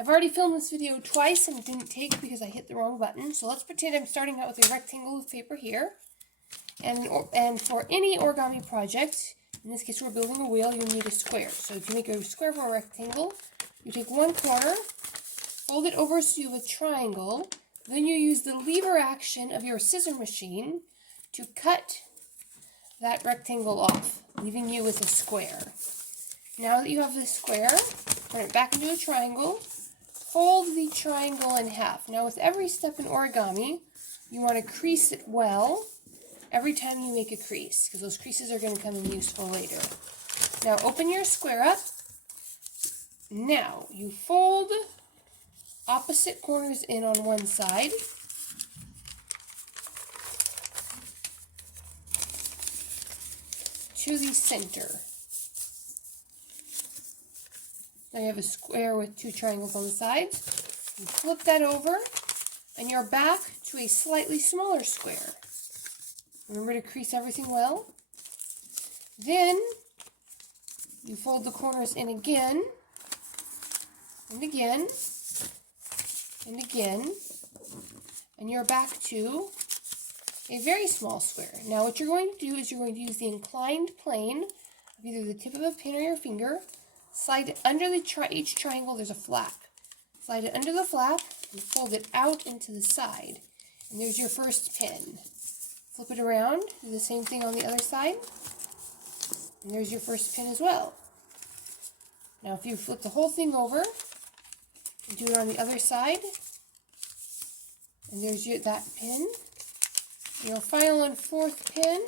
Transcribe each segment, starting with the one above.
I've already filmed this video twice and it didn't take because I hit the wrong button. So let's pretend I'm starting out with a rectangle of paper here. And for any origami project, in this case we're building a wheel, you'll need a square. So to make a square for a rectangle, you take one corner, fold it over so you have a triangle, then you use the lever action of your scissor machine to cut that rectangle off, leaving you with a square. Now that you have this square, turn it back into a triangle, fold the triangle in half. Now with every step in origami, you want to crease it well every time you make a crease, because those creases are going to come in useful later. Now open your square up. Now you fold opposite corners in on one side. To the center. Now you have a square with two triangles on the sides. You flip that over, and you're back to a slightly smaller square. Remember to crease everything well. Then you fold the corners in again, and again, and again, and you're back to a very small square. Now what you're going to do is you're going to use the inclined plane of either the tip of a pin or your finger, slide it under each triangle, there's a flap. Slide it under the flap and fold it out into the side. And there's your first pin. Flip it around, do the same thing on the other side, and there's your first pin as well. Now if you flip the whole thing over, and do it on the other side, and there's that pin, your final and fourth pin,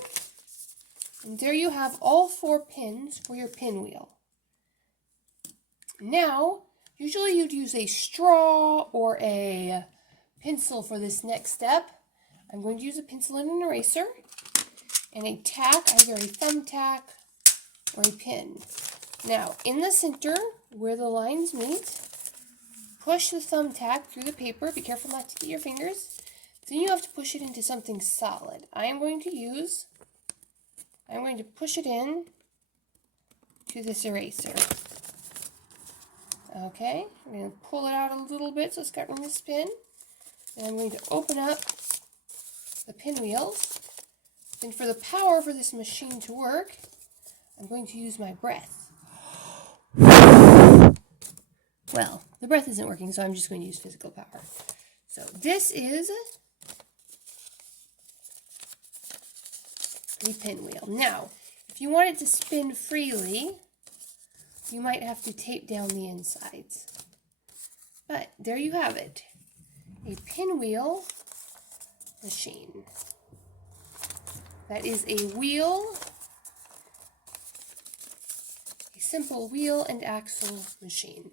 and there you have all 4 pins for your pinwheel. Now, usually you'd use a straw or a pencil for this next step. I'm going to use a pencil and an eraser, and a tack, either a thumbtack or a pin. Now, in the center, where the lines meet, push the thumbtack through the paper. Be careful not to get your fingers. Then you have to push it into something solid. I'm going to push it in to this eraser. Okay, I'm going to pull it out a little bit so it's got room to spin. And I'm going to open up the pinwheels. Then for the power for this machine to work, I'm going to use my breath. Well, the breath isn't working, so I'm just going to use physical power. So this is the pinwheel. Now, if you want it to spin freely, you might have to tape down the insides. But there you have it, a pinwheel machine. That is a wheel, a simple wheel and axle machine.